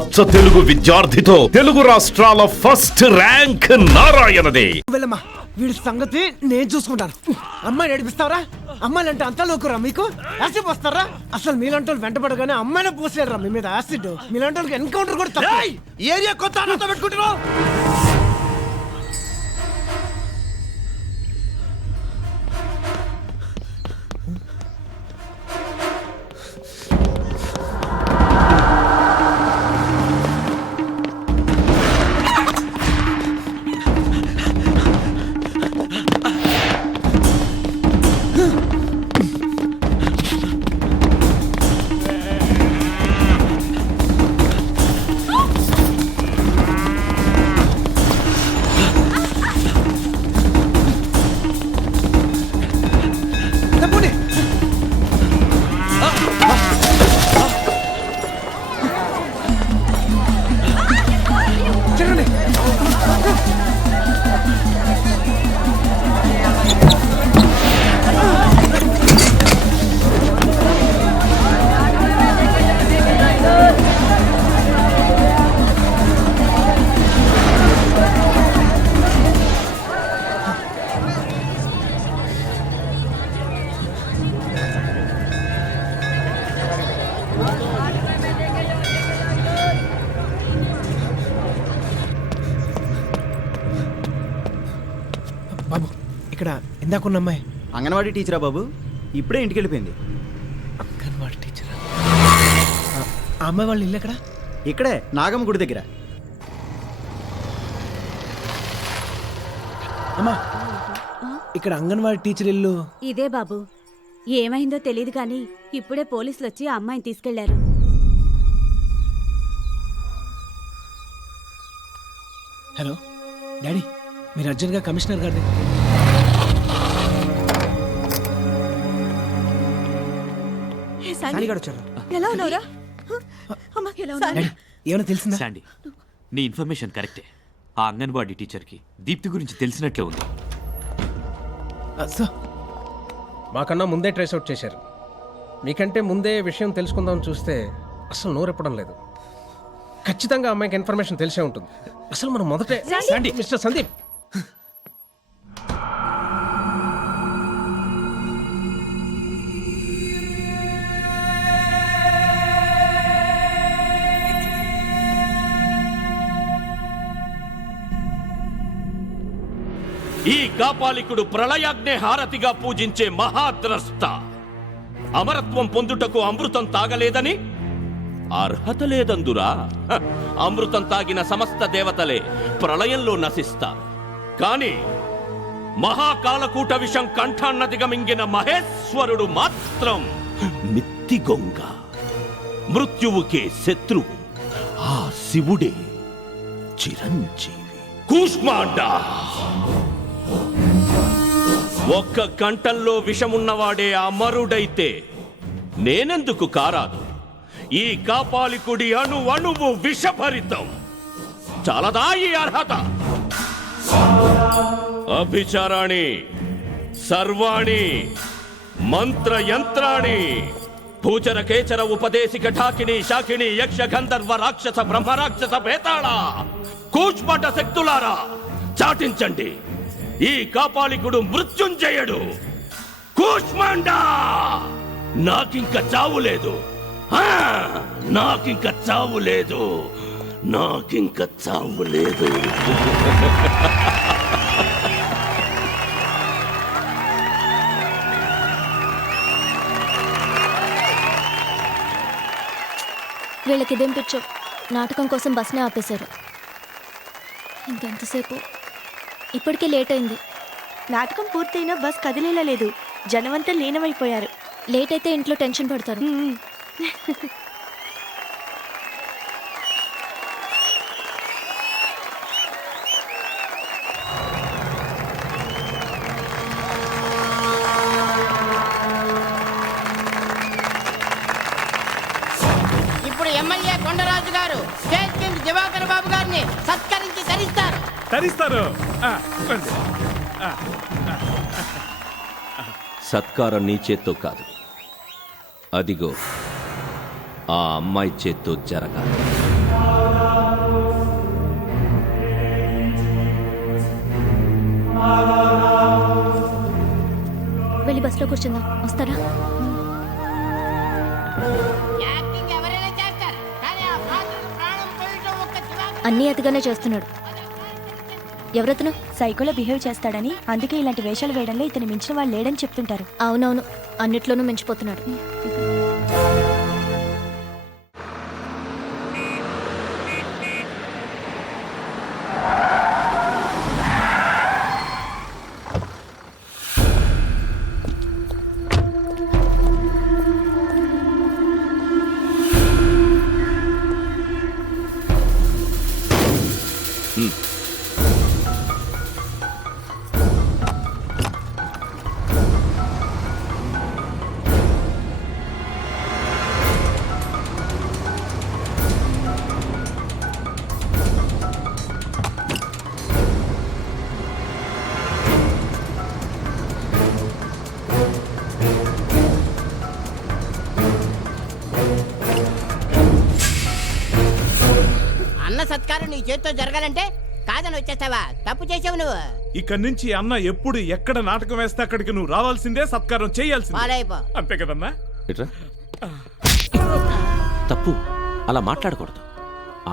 అచ్చ తెలుగు విద్యార్థితో తెలుగు రాష్ట్రాల first rank నారాయణదే. వీడి సంగతి నేను చూసుకుంటాను. అమ్మాయిని ఏడిపిస్తావరా? అమ్మాయిలు అంటే అంతా లోకురా మీకు? యాసిడ్ పోస్తారా? అసలు మీలాంటి వాళ్ళు వెంటబడగానే అమ్మాయినే పోసారా మీ మీద యాసిడ్? మీలాంటి వాళ్ళకి ఎన్కౌంటర్ కూడా తప్ప. ఏరియా కొత్త పెట్టుకుంటున్నావు. బాబు, ఇక్కడ ఇందాకున్న అమ్మాయి అంగన్వాడీ టీచరా బాబు? ఇప్పుడే ఇంటికి వెళ్ళిపోయింది. అంగన్వాడీ టీచరా? ఆ అమ్మాయి వాళ్ళ ఇల్లు ఎక్కడ? ఇక్కడే నాగమ్మ గుడి దగ్గర. అమ్మా, ఇక్కడ అంగన్వాడీ టీచర్ ఇల్లు ఇదే బాబు. ఏమైందో తెలియదు కానీ ఇప్పుడే పోలీసులు వచ్చి ఆ అమ్మాయిని తీసుకెళ్లారు. హలో డాడీ, మీరు అర్జెంట్గా కమిషనర్ గారి ఎలా ఉన్నావురా? ఏమైనా తెలిసిందా? శాండీ, నీ ఇన్ఫర్మేషన్ కరెక్టే. ఆ అంగన్వాడీ టీచర్కి దీప్తి గురించి తెలిసినట్లే ఉంది. మాకన్నా ముందే ట్రేస్ అవుట్ చేశారు. మీకంటే ముందే విషయం తెలుసుకుందామని చూస్తే అసలు నోరెప్పడం లేదు. ఖచ్చితంగా అమ్మాయికి ఇన్ఫర్మేషన్ తెలిసే ఉంటుంది. అసలు మనం మొదటే మిస్టర్ సందీప్, ఈ కాపాలికుడు ప్రళయాగ్నే హారతిగా పూజించే మహాద్రష్ట. అమరత్వం పొందుటకు అమృతం తాగలేదని అర్హత లేదందురా. అమృతం తాగిన సమస్త దేవతలే ప్రళయంలో నశిస్తారు. కాని మహాకాలకూట విషం కంఠాన్నదిగా మింగిన మహేశ్వరుడు మాత్రం మిత్తిగొంగ, మృత్యువుకే శత్రువు. ఆ శివుడే చిరంజీవి. కూష్మాండ ఒక్క కంఠంలో విషమున్నవాడే అమరుడైతే నేనెందుకు కారాదు? ఈ కాపాలికుడి అణువు విషభరితం. చాలదా ఈ అర్హత? అభిచారాణి సర్వాణి మంత్ర యంత్రాణి భూచర కేచర ఉపదేశిక ఠాకిని శాకిని యక్ష గంధర్వ రాక్షస బ్రహ్మరాక్షస భేతాళ కూష్మట శక్తులారా చాటించండి. ఈ కాపాలికుడు మృత్యుంజయుడు. కూష్మాండా, నాకింక చావు లేదు. నాకింక చావు లేదు. నాకింక చావు లేదు. వీళ్ళకిదేం పిచ్చో, నాటకం కోసం బస్నే ఆపేశారు. ఇంకెంతసేపు? ఇప్పటికే లేట్ అయింది. నాటకం పూర్తయినా బస్ కదిలేలా లేదు. జనమంతా లీనమైపోయారు. లేట్ అయితే ఇంట్లో టెన్షన్ పడతారు. ఇప్పుడు ఎమ్మెల్యే కొండరాజు గారు స్టేట్ కింగ్ దివాకర్ బాబు గారిని సత్కరించి తరిస్తారు. సత్కారం నీ చేత్తో కాదు, అదిగో ఆ అమ్మాయి చేత్తో జరగాలి. కూర్చుందాం. వస్తారా? యాక్టింగ్ ఎవరైనా చేస్తారు కానీ ఆ పాత్రకు ప్రాణం పోయటం ఒక్క దివాకర్ అన్నీ అతిగానే చేస్తున్నాడు. ఎవరతను? సైకోలో బిహేవ్ చేస్తాడని, అందుకే ఇలాంటి వేషాలు వేయడంలో ఇతని మించిన వాళ్ళు లేడని చెప్తుంటారు. అవునవును, అన్నిట్లోనూ మించిపోతున్నాడు. అన్న సత్కారం నీ చేత్తో జరగాలంటే కాదని వచ్చేస్తావా? తప్పు చేసావు నువ్వు. ఇక్కడి నుంచి అన్న ఎప్పుడు ఎక్కడ నాటకం వేస్తే అక్కడికి నువ్వు రావాల్సిందే, సత్కారం చేయాల్సిందే. పాలైపో. అంతే కదన్నా? ఇట్రా. తప్పు అలా మాట్లాడకూడదు.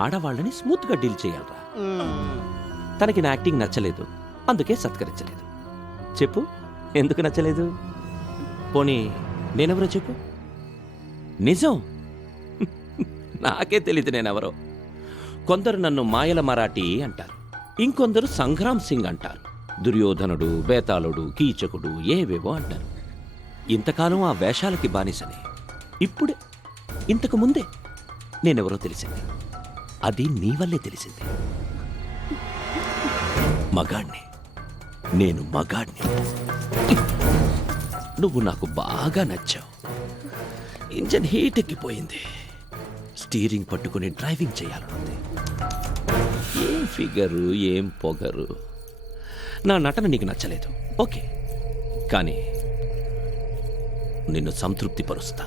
ఆడవాళ్ళని స్మూత్గా డీల్ చేయాలరా. తనకి నా యాక్టింగ్ నచ్చలేదు, అందుకే సత్కరించలేదు. చెప్పు, ఎందుకు నచ్చలేదు? పోనీ నేనెవరో చెప్పు. నిజం నాకే తెలియదు నేనెవరో. కొందరు నన్ను మాయల మరాఠీ అంటారు, ఇంకొందరు సంగ్రామ్ సింగ్ అంటారు, దుర్యోధనుడు, బేతాళుడు, కీచకుడు, ఏవేవో అంటారు. ఇంతకాలం ఆ వేషాలకి బానిసనే. ఇప్పుడే, ఇంతకు ముందే నేనెవరో తెలిసింది. అది నీ వల్లే తెలిసింది. మగాణ్ణి, నేను మగాణ్ణి. నువ్వు నాకు బాగా నచ్చావు. ఇంజన్ హీట్ ఎక్కిపోయింది. స్టీరింగ్ పట్టుకుని డ్రైవింగ్ చేయాలనుంది. ఏం ఫిగరు, ఏం పొగరు. నా నటన నీకు నచ్చలేదు, ఓకే, కానీ నిన్ను సంతృప్తిపరుస్తా.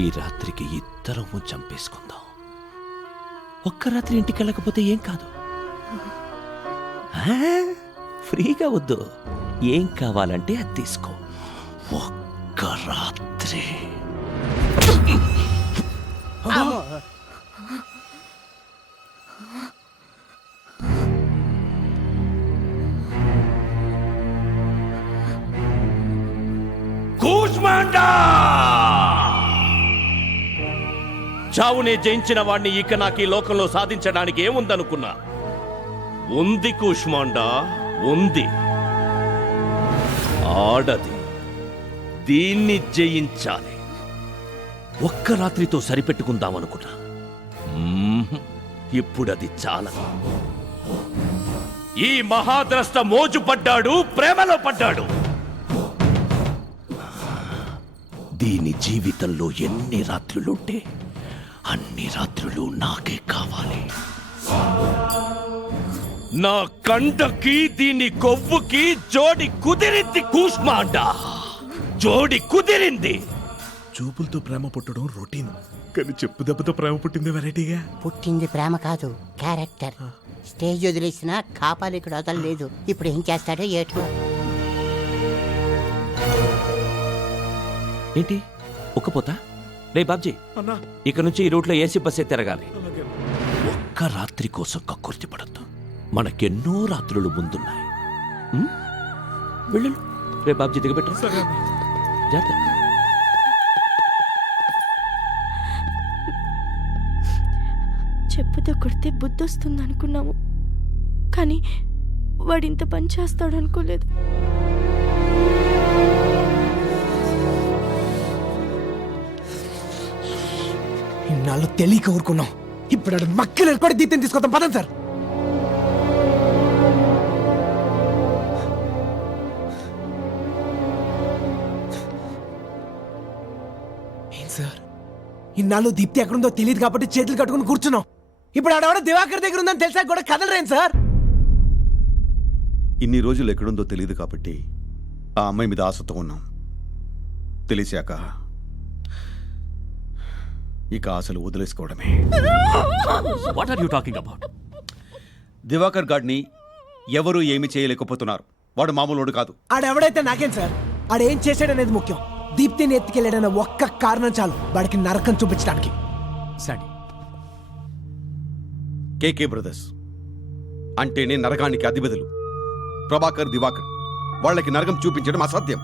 ఈ రాత్రికి ఇద్దరము చంపేసుకుందాం. ఒక్క రాత్రి ఇంటికి వెళ్ళకపోతే ఏం కాదు. ఆ? ఫ్రీగా వద్దు, ఏం కావాలంటే అది తీసుకో. ఒక్క రాత్రి. చావునే జయించిన వాణ్ణి ఇక నాకు ఈ లోకంలో సాధించడానికి ఏముందనుకున్నా? ఉంది కూష్మాండా, ఉంది. ఆడది, దీన్ని జయించాలి. ఒక్క రాత్రితో సరిపెట్టుకుందామనుకున్నా. ఇప్పుడది చాలదు. ఈ మహాద్రష్ట మోజు పడ్డాడు, ప్రేమలో పడ్డాడు. దీని జీవితంలో ఎన్ని రాత్రులుంటే అన్ని రాత్రులు నాకే కావాలి. నా కండకి దీని కొవ్వుకి జోడి కుదిరింది కూష్మాండా, జోడి కుదిరింది. చూపులతో ప్రేమ పుట్టడం రొటీన్, కానీ చెప్పు దెబ్బతో ప్రేమ పుట్టింది వెరైటీగా. పుట్టింది ప్రేమ కాదు, క్యారెక్టర్. స్టేజ్ వదిలేసినా కాపాలికుడు వదలలేదు. ఇప్పుడు ఏం చేస్తాడో ఏటో. ఏంటి ఒక్కపోతా? రే బాబ్జీ, అన్నా, ఇక నుంచి ఈ రూట్లో ఏసీ బస్సే తిరగాలి. అలాగే. ఒక్క రాత్రి కోసం కక్కుర్తి పడద్దు. మనకెన్నో రాత్రులు ముందున్నాయి. వెళ్ళు. రే బాబ్జీ దిగబెట్టు. సరే అన్నా. జాగ్రత్త. చెప్పుతో కొడితే బుద్ధి వస్తుంది అనుకున్నాము, కానీ వాడింత పని చేస్తాడు అనుకోలేదు. ఇన్నాళ్ళు తెలియక ఊరుకున్నాం. ఇప్పుడు ఆడు మక్కలు ఏర్పడి దీప్తిని తీసుకొద్దాం. పదండి సార్. ఏం సార్, ఇన్నాళ్ళు దీప్తి ఎక్కడుందో తెలియదు కాబట్టి చేతులు కట్టుకుని కూర్చున్నాం. ఇప్పుడు ఆడవాడ దివాకర్ దగ్గర ఉందని తెలిసా కూడా కదలరేం సార్? ఇన్ని రోజులు ఎక్కడుందో తెలియదు కాబట్టి ఆ అమ్మాయి మీద ఆశతో ఉన్నాం. తెలిసాక ఇక ఆశలు వదిలేసుకోవడమే. What are you talking about? Diwakar గాడిని ఎవరూ ఏమీ చేయలేకపోతున్నారు. వాడు మామూలుడు కాదు. ఆడెవడైతే నాకేం సార్, ఆడేం చేశాడనేది ముఖ్యం. దీప్తిని ఎత్తుకెళ్ళాడన్న ఒక్క కారణం చాలు వాడికి నరకం చూపించడానికి. సరే కేకే బ్రదర్స్ అంటేనే నరకానికి అధిపతులు. ప్రభాకర్, దివాకర్ వాళ్ళకి నరకం చూపించడం అసాధ్యం.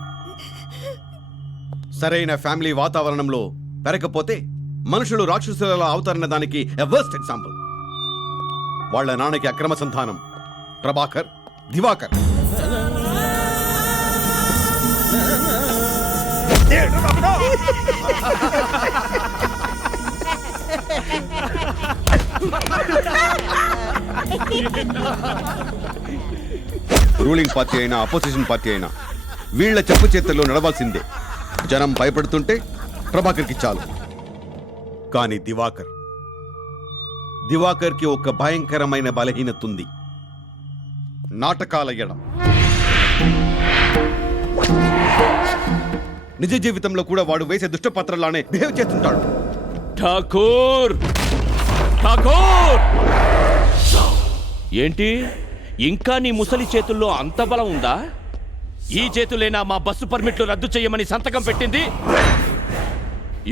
సరైన ఫ్యామిలీ వాతావరణంలో పెరగకపోతే మనుషులు రాక్షసులలో అవుతారన్న దానికి వర్స్ట్ ఎగ్జాంపుల్. వాళ్ళ నాన్నకి అక్రమ సంతానం ప్రభాకర్, దివాకర్. రూలింగ్ పార్టీ అయినా అపోజిషన్ పార్టీ అయినా వీళ్ళ చెప్పు చేతుల్లో నడవాల్సిందే. జనం భయపడుతుంటే ప్రభాకర్కి చాలు. కానీ దివాకర్కి ఒక భయంకరమైన బలహీనత ఉంది. నాటకాల ఎడం. నిజ జీవితంలో కూడా వాడు వేసే దుష్టపత్రలానే బిహేవ్ చేస్తుంటాడు. ఠాకూర్ ఠాకూర్ ఏంటి ఇంకా నీ ముసలి చేతుల్లో అంత బలం ఉందా? ఈ చేతులేనా మా బస్సు పర్మిట్లు రద్దు చేయమని సంతకం పెట్టింది?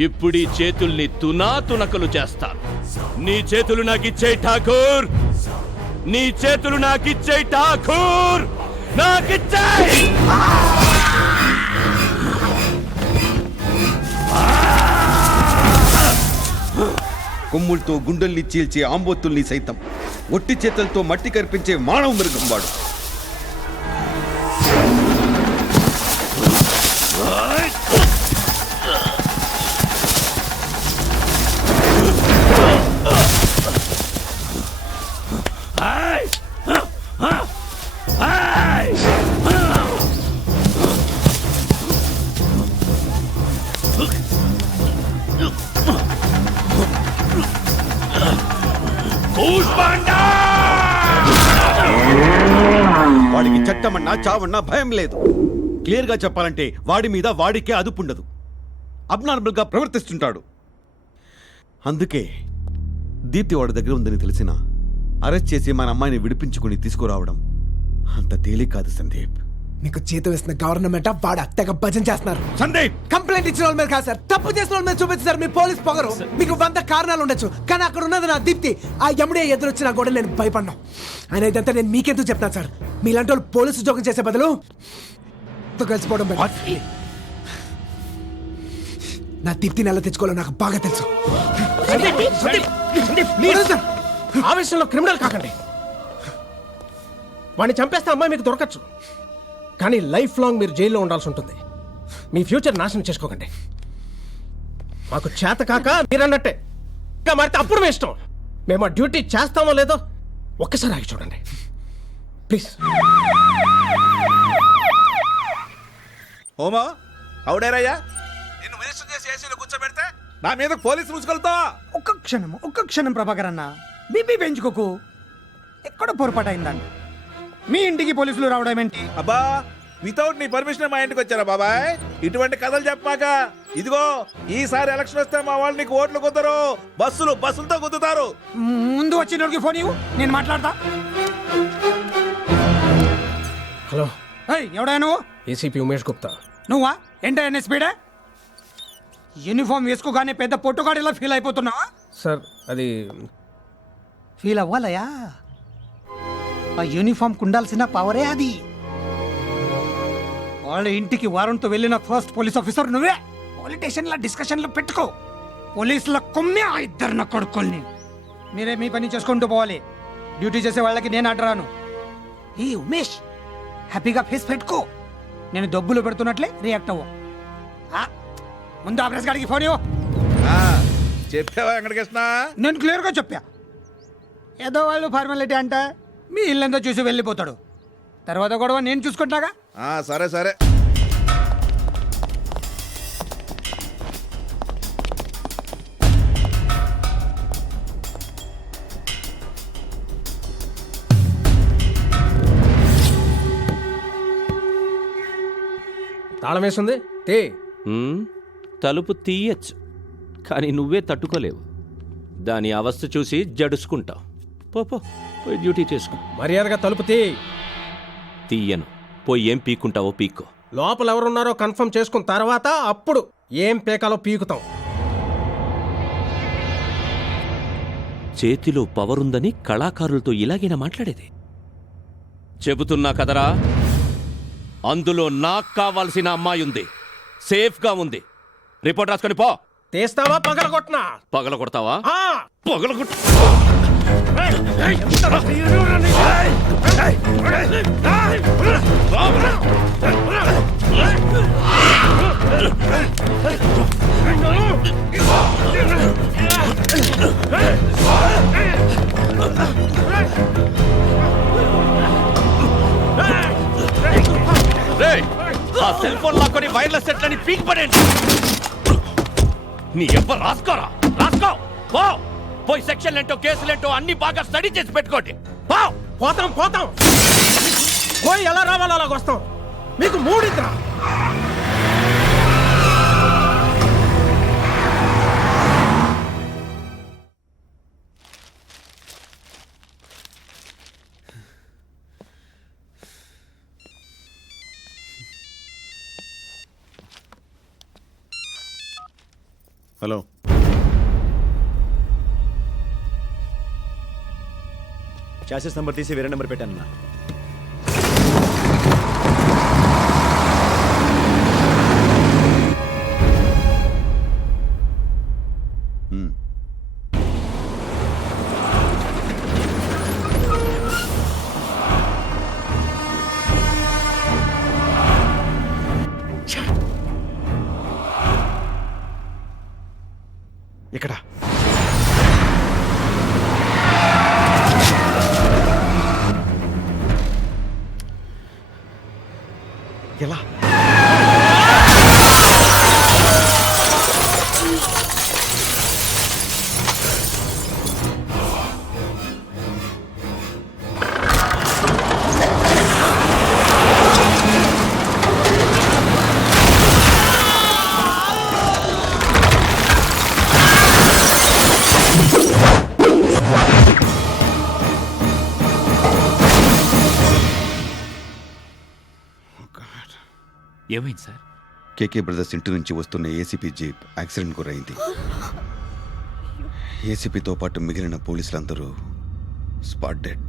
ఇప్పుడు ఈ చేతుల్ని తునాతునకలు చేస్తాను. నీ చేతులు నాకిచ్చేయి ఠాకూర్, నీ చేతులు నాకిచ్చేయి ఠాకూర్, నాకిచ్చేయి. కొమ్ములతో గుండెల్ని చీల్చే ఆంబోతుల్ని సైతం ఒట్టి చేతులతో మట్టి కరిపించే మానవ మృగం వాడు. వాడికి చట్టమన్నా చావన్నా భయం లేదు. క్లియర్ గా చెప్పాలంటే వాడి మీద వాడికే అదుపుండదు. అబ్నార్మల్ గా ప్రవర్తిస్తుంటాడు. అందుకే దీప్తి వాడి దగ్గర ఉందని తెలిసిన అరెస్ట్ చేసి మన అమ్మాయిని విడిపించుకుని తీసుకురావడం అంత తేలిక కాదు సందీప్. మీకు జీతం ఇస్తున్న గవర్నమెంట్ వాడు తెగ భజన చేస్తున్నారు. సందీప్ కంప్లైంట్ ఇచ్చిన వాళ్ళ మీద కాదు సార్, తప్పు చేసిన వాళ్ళ మీద చూపించారు మీ పోలీస్ పొగరు. మీకు 100 కారణాలు ఉండొచ్చు, కానీ అక్కడ ఉన్నది నా దీప్తి. ఆ ఎముడే ఎదురొచ్చినా కూడా నేను భయపడ్డా. ఆయన ఇదంతా నేను మీకెందుకు చెప్తాను సార్? మీలాంటి వాళ్ళు పోలీసు ఉద్యోగం చేసే బదులు కలిసిపోవడం better. నా దీప్తిని ఎలా తెచ్చుకోవాలో నాకు బాగా తెలుసు. ఆవేశంలో క్రిమినల్ కాకండి. వాడిని చంపేస్తే అమ్మాయి మీకు దొరకచ్చు, కానీ లైఫ్ లాంగ్ మీరు జైల్లో ఉండాల్సి ఉంటుంది. మీ ఫ్యూచర్ నాశనం చేసుకోకండి. మాకు చేత కాక మీరన్నట్టే ఇంకా మారితే అప్పుడు మీ ఇష్టం. మేము ఆ డ్యూటీ చేస్తామో లేదో ఒక్కసారి ఆగి చూడండి ప్లీజ్. హోమా అవుడేరయ్యా, నిన్ను మినిస్టర్ చేసి ఏసీలో కూర్చోబెడితే నా మీద పోలీసు ముసుగులతో. ఒక్క క్షణం ప్రభాకర్ అన్న, బీపీ పెంచుకోకు. ఎక్కడ పొరపాటు అయిందండి? మీ ఇంటికి పోలీసులు రావడం ఏంటి? అబ్బా, వితౌట్ నీ పర్మిషన్ మా ఇంటికి వచ్చారా బాబాయ్? ఇటువంటి కథలు చెప్పమాక. ఇదిగో ఈసారి ఎలక్షన్ వస్తే మా వాళ్ళు నీకు ఓట్లు కుదరు, బస్సులతో కుదుతారు. ముందు వచ్చినోడికి ఫోన్ ఇవ్వు, నేను మాట్లాడతా. హలో, ఎవడా నువ్వు? ఏసీపీ ఉమేష్ గుప్తా. నువ్వా? ఏంటనే స్పీడే? యూనిఫామ్ వేసుకోగానే పెద్ద పొట్టుగాడిలా ఫీల్ అయిపోతున్నావా? సార్ అది ఫీల్ అవ్వాలయా? ఆ యూనిఫామ్ కుండాల్సిన పవరే అది. వాళ్ళ ఇంటికి వారంతో వెళ్ళిన ఫస్ట్ పోలీస్ ఆఫీసర్ నువ్వే. పొలిటీషియన్ల డిస్కషన్లు పెట్టుకో. పోలీసుల కొమ్మే ఆ ఇద్దరు నా కొడుకుల్ని. మీరే మీ పని చేసుకుంటూ పోవాలి. డ్యూటీ చేసే వాళ్ళకి నేను అడ్రాను. ఈ ఉమేష్, హ్యాపీగా ఫేస్ పెట్టుకో. నేను దబ్బులు పెడుతున్నట్లే రియాక్ట్ అవ్వు. ముందు ఆఫీస్ గారికి ఫోన్ ఇవ్వు. చెప్పావా వెంకటకృష్ణ? నేను క్లియర్గా చెప్పా. ఏదో వాళ్ళు ఫార్మాలిటీ అంటే మీ ఇల్లంతా చూసి వెళ్ళిపోతాడు. తర్వాత గొడవ నేను చూసుకుంటాగా. సరే సరే. తాళం వేస్తుంది తే. తలుపు తీయచ్చు, కానీ నువ్వే తట్టుకోలేవు. దాని అవస్థ చూసి జడుసుకుంటావు. పోయి డ్యూటీ చేసుకో. మర్యాదగా తలుపు తీ. తీయను. పోయి ఏం పీక్కుంటావో పీక్కో. లోపల ఎవరున్నారో కన్ఫర్మ్ చేసుకున్న తర్వాత అప్పుడు ఏం పేకాలో పీకుతాం. చేతిలో పవరుందని కళాకారులతో ఇలాగైనా మాట్లాడేది? చెబుతున్నా కదరా, అందులో నాకు కావాల్సిన అమ్మాయి ఉంది, సేఫ్గా ఉంది. రిపోర్ట్ రాసుకొని పో. తీస్తావా పగలగొట్టినా? పగలగొడతావా? పగలగొట్ట. ఆ సెల్ ఫోన్ లాక్కొని వైర్లెస్ సెట్లని పీక్ పడేయండి. నీ ఎవ్వరు రాసుకోరా, రాసుకో. పోయి సెక్షన్ ఏంటో కేసులేంటో అన్ని బాగా స్టడీ చేసి పెట్టుకోండి. పోతాం పోతాం, పోయి ఎలా రావాలో అలాగ వస్తాం. మీకు మూడిద్రా. హలో, చాసెస్ నెంబర్ తీసి వేరే నెంబర్ పెట్టానన్నా. ఇక్కడ ఎలా? ఏమైంది సార్? కేకే బ్రదర్స్ ఇంటి నుంచి వస్తున్న ఏసీపీ జీప్ యాక్సిడెంట్ గురైంది. ఏసీపీతో పాటు మిగిలిన పోలీసులందరూ స్పాట్ డెడ్.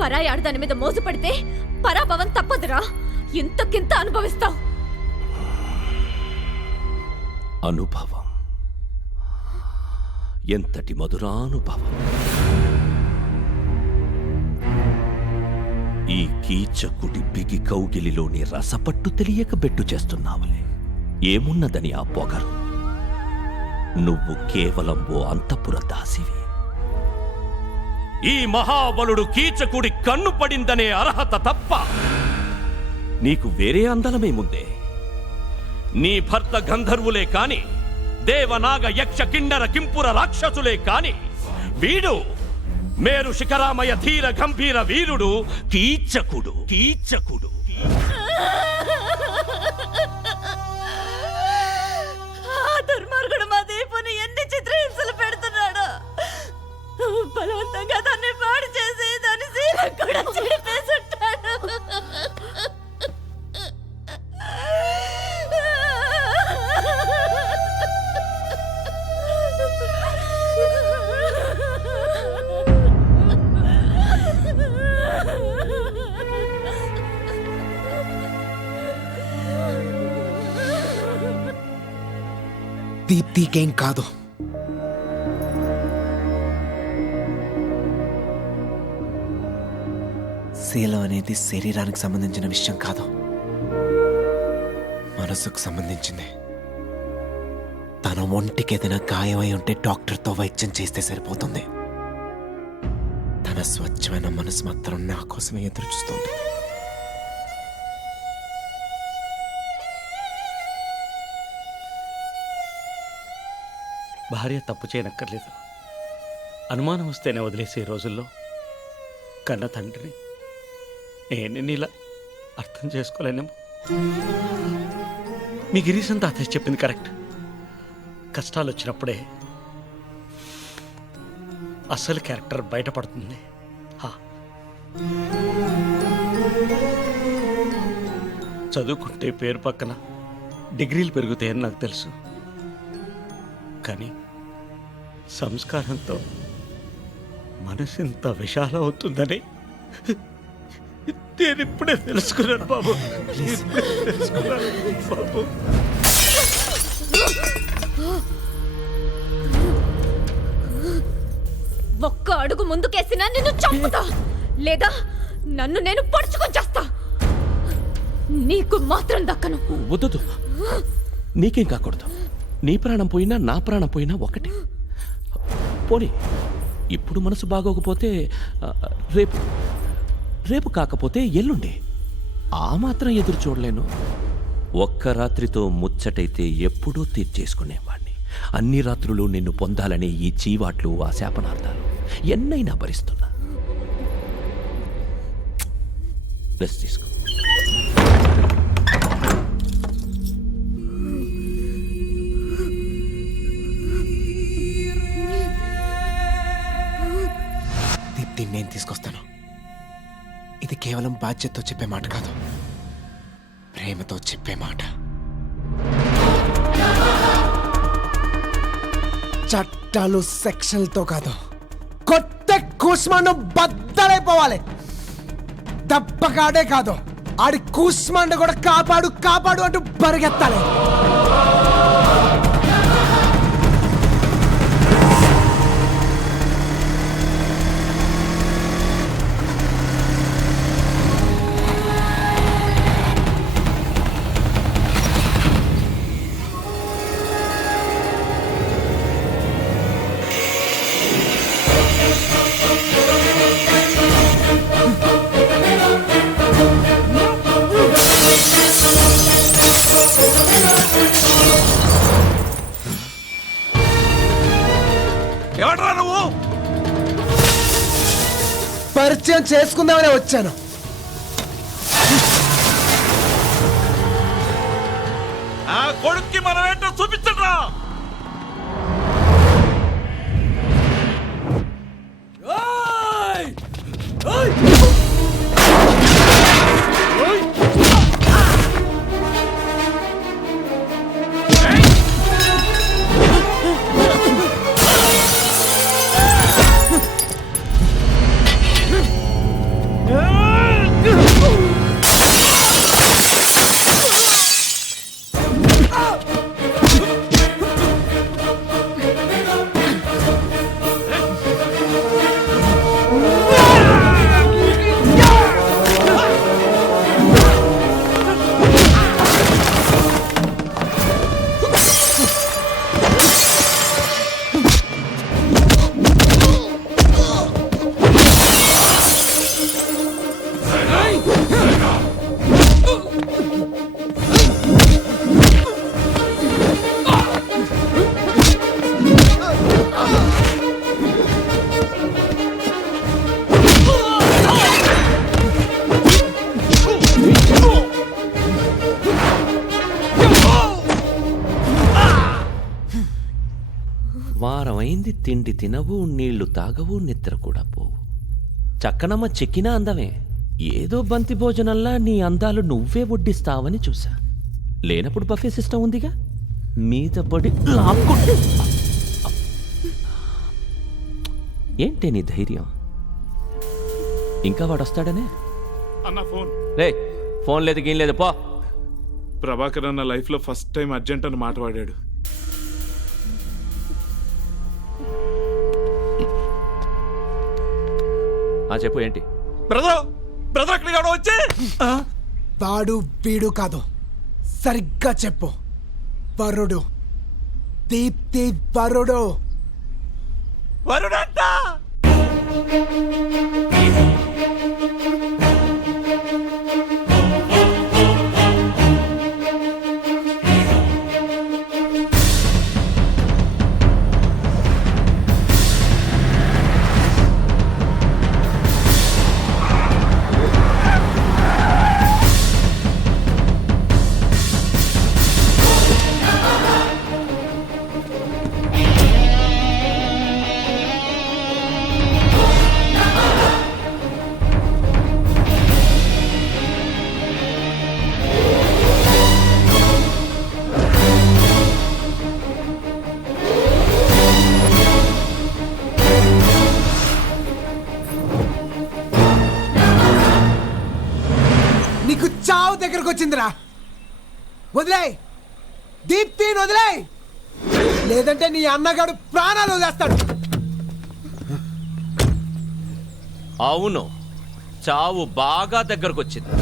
పరాయి ఆడదాని మీద మోసపడితే పరాభవం తప్పదురా. ఇంతకింత అనుభవిస్తావు. అనుభవం, ఎంతటి మధురానుభవం. ఈ కీచకుడి బిగి కౌగిలిలోని రసపట్టు తెలియక బెట్టు చేస్తున్నావులే. ఏమున్నదని ఆ పొగరు? నువ్వు కేవలం ఓ అంతఃపుర దాసివి. ఈ మహాబలుడు కీచకుడి కన్ను పడిందనే అర్హత తప్ప నీకు వేరే అందలమేముందే? నీ భర్త గంధర్వులే కాని, దేవనాగ యక్ష కిన్నర కింపుర రాక్షసులే కాని, వీడు మేరు శిఖరామయ ధీర గంభీర వీరుడు కీచకుడు. కీచకుడు దుర్మార్గుడు మా దీపుని ఎన్ని చిత్రహింసలు పెడుతున్నాడు. బలవంతంగా దాన్ని పాడు చేసి దాని శీలం కూడా చెడిపేసుంటాడు. దీప్తికేం కాదు. శీలం అనేది శరీరానికి సంబంధించిన విషయం కాదు, మనసుకు సంబంధించింది. తన ఒంటికి ఏదైనా గాయమై ఉంటే డాక్టర్తో వైద్యం చేస్తే సరిపోతుంది. తన స్వచ్ఛమైన మనసు మాత్రం నా కోసమే ఎదురు చూస్తుంది. భార్య తప్పు చేయనక్కర్లేదు, అనుమానం వస్తేనే వదిలేసే రోజుల్లో కన్న తండ్రిని నేను నీలా అర్థం చేసుకోలేనేమో. మీ గిరీశం తాతయ్య చెప్పింది కరెక్ట్. కష్టాలు వచ్చినప్పుడే అసలు క్యారెక్టర్ బయటపడుతుంది. చదువుకుంటే పేరు పక్కన డిగ్రీలు పెరుగుతాయని నాకు తెలుసు, కానీ సంస్కారంతో మనసు ఇంత విశాలం అవుతుందని నేను ఇప్పుడే తెలుసుకున్నాను బాబు. ఇప్పుడే తెలుసుకున్నాను బాబు. ఒక్క అడుగు ముందుకేసినా నిన్ను చంపుతా, లేదా నన్ను నేను పొడుచుకొని చేస్తా. నీకు మాత్రం దక్కను. వద్దు, నీకేం కాకూడదు. నీ ప్రాణం పోయినా నా ప్రాణం పోయినా ఒకటే. పోనీ ఇప్పుడు మనసు బాగోకపోతే రేపు, రేపు కాకపోతే ఎల్లుండి. ఆ మాత్రం ఎదురు చూడలేను. ఒక్క రాత్రితో ముచ్చటైతే ఎప్పుడూ తీర్చేసుకునేవాణ్ణి. అన్ని రాత్రులు నిన్ను పొందాలనే ఈ చీవాట్లు, ఆ శాపనార్థాలు ఎన్నైనా భరిస్తున్నా. రెస్ట్ తీసుకో. దీన్ని నేను తీసుకొస్తాను. ఇది కేవలం బాధ్యతతో చెప్పే మాట కాదు, ప్రేమతో చెప్పే మాట. చట్టాలు సెక్షన్లతో కాదు, కొత్త కూస్మాను బద్దలైపోవాలి. దెబ్బగాడే కాదు, ఆడి కూస్మాండ కూడా కాపాడు కాపాడు అంటూ పరిగెత్తాలి. ఎవడ్రా నువ్వు? పరిచయం చేసుకుందామనే వచ్చాను. ఆ కొడుక్కి మనం ఏంటో చూపించరా. వారమైంది తిండి తినవు, నీళ్లు తాగవు, నిద్ర కూడా పోవు. చక్కనమ్మ చెక్కినా అందమే. ఏదో బంతి భోజనంలా నీ అందాలు నువ్వే వడ్డిస్తావని చూసా. లేనప్పుడు బఫే సిస్టమ్ ఉందిగా, మీద పడి లాక్కుంటే. ఏంటి నీ ధైర్యం? ఇంకా వాడొస్తాడనే? అన్న ఫోన్. రే, ఫోన్ లేదు గీన్ లేదు, పో. ప్రభాకర్ అన్న లైఫ్ లో ఫస్ట్ టైం అర్జెంట్ అని మాట వాడాడు. చెప్పు ఏంటి? బ్రదర్ బ్రదర్ అక్కడ వచ్చే వాడు వీడు కాదు, సరిగ్గా చెప్పు. వరుడు, దీప్తి వరుడు. వరుడంట. నీకు చావు దగ్గరకు వచ్చిందిరా. వదిలేయ్, దీప్తిని వదిలేయ్, లేదంటే నీ అన్నగాడు ప్రాణాలు వదిలేస్తాడు. అవును, చావు బాగా దగ్గరకొచ్చింది.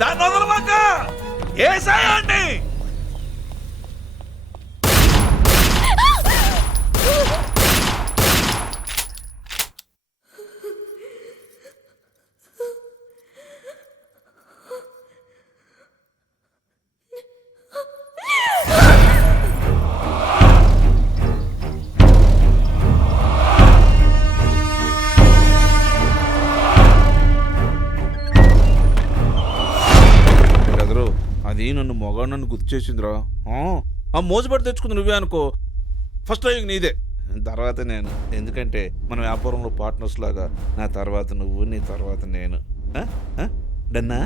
దాన్ని వదలమాక. ఏసాయండి. అది నన్ను మొగాడు నన్ను గుర్తు చేసిందిరా. ఆ మోసపడి తెచ్చుకుంది నువ్వే అనుకో. ఫస్ట్ టైం నీదే, తర్వాత నేను. ఎందుకంటే మన వ్యాపారంలో పార్ట్నర్స్ లాగా నా తర్వాత నువ్వు, నీ తర్వాత నేను. డన్నా?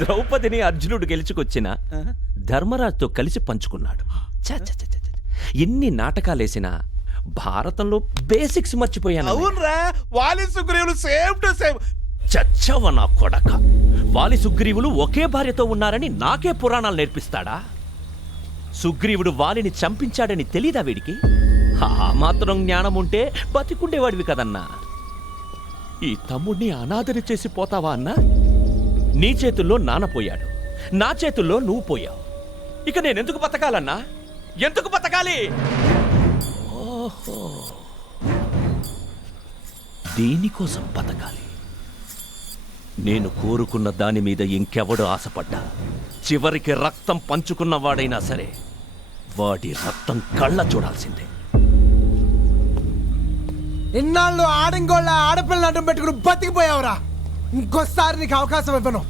ద్రౌపదిని అర్జునుడు గెలుచుకొచ్చిన ధర్మరాజుతో కలిసి పంచుకున్నాడు. ఎన్ని నాటకాలేసినా భారతంలో బేసిక్స్ మర్చిపోయాను. అవునరా, వాలి సుగ్రీవులు సేమ్ టు సేమ్. చచ్చవ నా కొడక. వాలి సుగ్రీవులు ఒకే భార్యతో ఉన్నారని నాకే పురాణాలు నేర్పిస్తాడా? సుగ్రీవుడు వాలిని చంపించాడని తెలీదా వీడికి? ఆ మాత్రం జ్ఞానం ఉంటే బతికుండేవాడివి కదన్నా. ఈ తమ్ముడిని అనాథని చేసి పోతావా అన్నా? నీ చేతుల్లో నాన్న పోయాడు, నా చేతుల్లో నువ్వు పోయావు. ఇక నేనెందుకు బతకాలన్నా? ఎందుకు బతకాలి? ఓహో, దీనికోసం బతకాలి. నేను కోరుకున్న దాని మీద ఇంకెవడు ఆశపడ్డా చివరికి రక్తం పంచుకున్నవాడైనా సరే వాడి రక్తం కళ్ళ చూడాల్సిందే. ఇన్నాళ్ళు ఆడంగోళ్ళ ఆడపిల్లలు అడ్డం పెట్టుకుని బతికిపోయావురా. ఇంకోసారి నీకు అవకాశం ఇవ్వను.